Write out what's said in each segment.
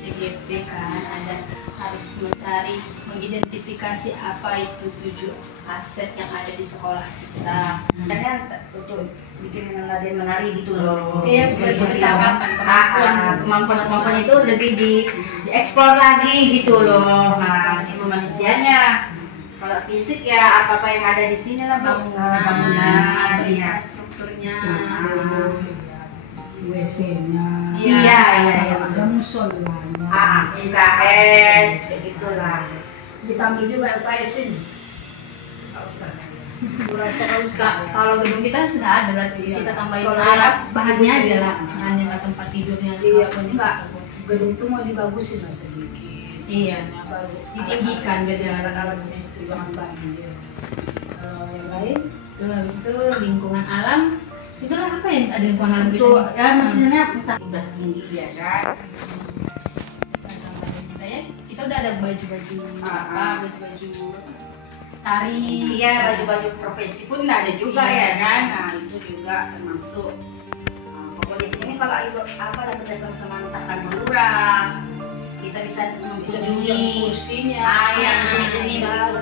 CGP kan harus mengidentifikasi apa itu 7 aset yang ada di sekolah kita. Sebenarnya untuk bikin latihan menari gitu loh. Iya, kemampuan itu lebih dieksplor lagi gitu loh. Nah, itu manusianya. Kalau fisik ya apa yang ada di sini lah, bangunan, strukturnya. WC-nya, Iya. ada musolanya, IKS, gitulah. ditambah juga LKS ini. Nggak usah. Kalau gedung kita sudah ada berarti kita tambahin Kalau alat bahannya aja lah, bahannya lah, tempat tidurnya. Iya, enggak. Gedung itu mau dibagusin lah sedikit. Iya. Maksudnya baru Ditinggikan jadi alat-alatnya itu jangan banjir. Kalau yang lain, Terus habis itu lingkungan alam. Itulah apa yang ada lingkungan alam Itu ya maksudnya udah tinggi ya kan. Kita udah ada baju-baju baju-baju tari. Iya, baju-baju profesi pun ada juga ya kan. Nah, itu juga termasuk. Pokoknya ini kalau ibu apa ada kerjasama sama Takan Lurah, kita bisa menyetujui kursinya. yang di sini begitu.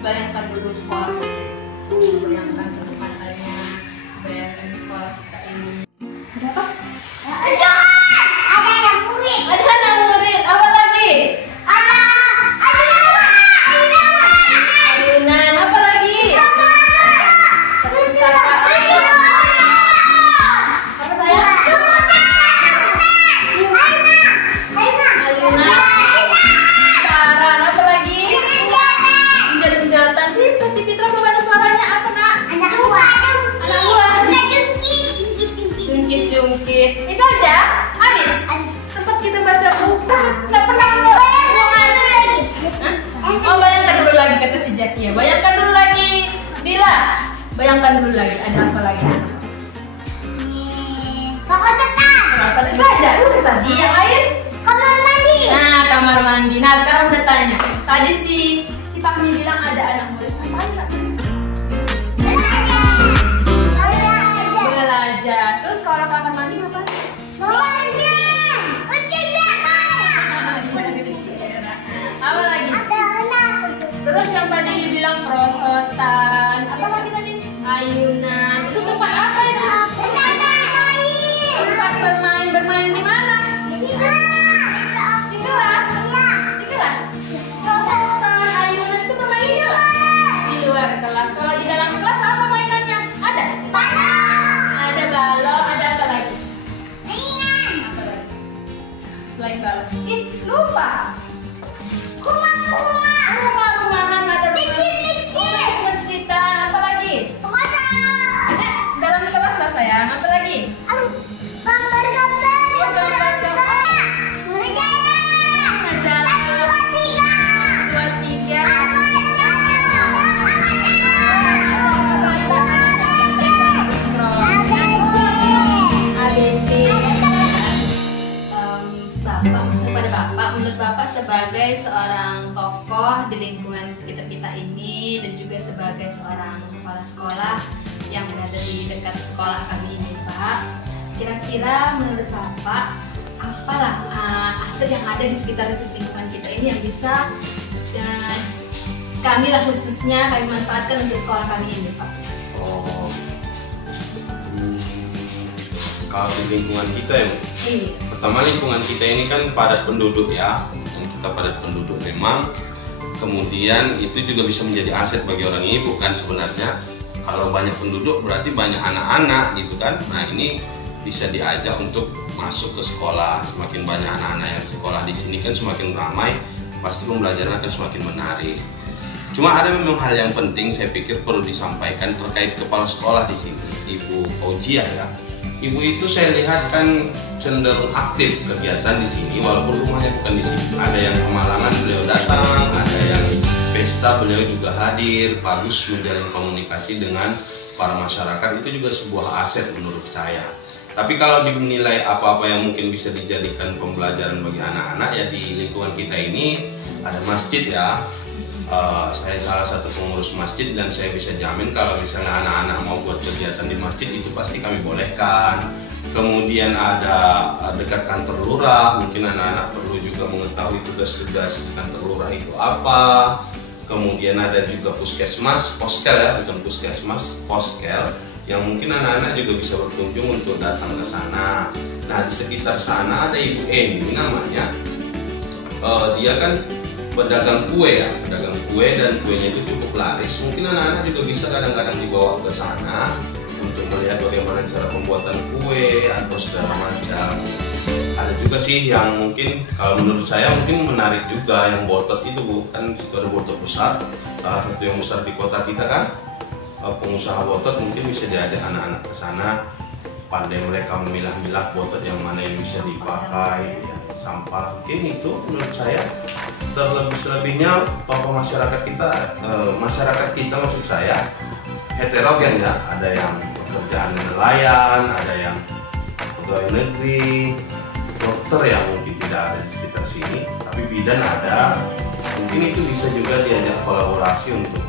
Bayangkan dulu sekolah, bayangkan ke depannya, bayangkan sekolah kita ini. Ada apa? Ada anak murid, apa lagi? Ayunan, apa lagi? Apa sayang? Ayunan, gitaran, apa lagi? Penjatan. Kita si Fitra belum ada suaranya, apa nak? Anak buah. Jungkit. Itu aja? Habis? Tempat kita baca buku, nggak pernah ngomong. Oh, bayangkan dulu lagi, kata si Jackie ya. Bayangkan dulu lagi. Bila, bayangkan dulu lagi. Ada apa lagi? Perasaan itu aja. Udah tadi, yang lain? Nah, kamar mandi. Nah, sekarang udah tanya. Tadi si Pak Mi bilang ada anak murid. Ngapain Kak? Belajar. Terus kalau kamar mandi ngapain? Apa lagi? Terus yang tadi dibilang perosotan. Apa lagi tadi? Ayunan. Itu tempat apa itu? Tempat bermain di mana? Di kelas. Di kelas. Perosotan, ayunan itu bermain di luar kelas. Kalau di dalam kelas apa mainannya? Ada? Ada balok. Ada apa lagi? Apa lagi? Selain balok. Lupa. Rumah-rumahan ada masjidan, apa lagi? Dalam kelas lah sayang, apa lagi? Majalah 23. ABC. Menurut Bapak sebagai seorang tokoh di lingkungan sekitar kita ini dan juga sebagai seorang kepala sekolah yang berada di dekat sekolah kami ini, Pak, kira-kira menurut Bapak apalah aset yang ada di sekitar lingkungan kita ini yang bisa kami lah khususnya kami manfaatkan untuk sekolah kami ini, Pak? Kalau di lingkungan kita ya, pertama lingkungan kita ini kan padat penduduk ya, kita padat penduduk memang, kemudian itu juga bisa menjadi aset bagi orang ibu kan sebenarnya. Kalau banyak penduduk berarti banyak anak-anak gitu kan. Nah ini bisa diajak untuk masuk ke sekolah. Semakin banyak anak-anak yang sekolah di sini kan semakin ramai, pasti pembelajaran akan semakin menarik. Cuma ada memang hal yang penting saya pikir perlu disampaikan terkait kepala sekolah di sini, Ibu Fauzia ya. Ibu itu saya lihat kan cenderung aktif kegiatan di sini, walaupun rumahnya bukan di sini. Ada yang kemalangan beliau datang, ada yang pesta beliau juga hadir, bagus menjalin komunikasi dengan para masyarakat, itu juga sebuah aset menurut saya. Tapi kalau dinilai apa-apa yang mungkin bisa dijadikan pembelajaran bagi anak-anak ya, di lingkungan kita ini ada masjid ya. Saya salah satu pengurus masjid dan saya bisa jamin kalau misalnya anak-anak mau buat kegiatan di masjid itu pasti kami bolehkan. Kemudian ada dekat kantor lurah, mungkin anak-anak perlu juga mengetahui tugas-tugas di kantor lurah itu apa. Kemudian ada juga puskesmas, poskel ya, bukan puskesmas, poskel, yang mungkin anak-anak juga bisa berkunjung untuk datang ke sana. Nah, di sekitar sana ada Ibu Eni namanya. Dia kan pedagang kue ya, pedagang kue, dan kuenya itu cukup laris. Mungkin anak-anak juga bisa kadang-kadang dibawa ke sana untuk melihat bagaimana cara pembuatan kue atau segala macam. Ada juga sih yang mungkin kalau menurut saya mungkin menarik juga, yang botot itu kan, itu ada botot besar, salah satu yang besar di kota kita kan. Pengusaha botot mungkin bisa diajak anak-anak ke sana, pandai mereka memilah-milah botot yang mana yang bisa dipakai ya, sampah. Mungkin itu menurut saya. Selebihnya tokoh masyarakat kita, maksud saya heterogen ya, ada yang pekerjaan nelayan, ada yang pegawai negeri, dokter yang mungkin tidak ada di sekitar sini, tapi bidan ada. Mungkin itu bisa juga diajak kolaborasi untuk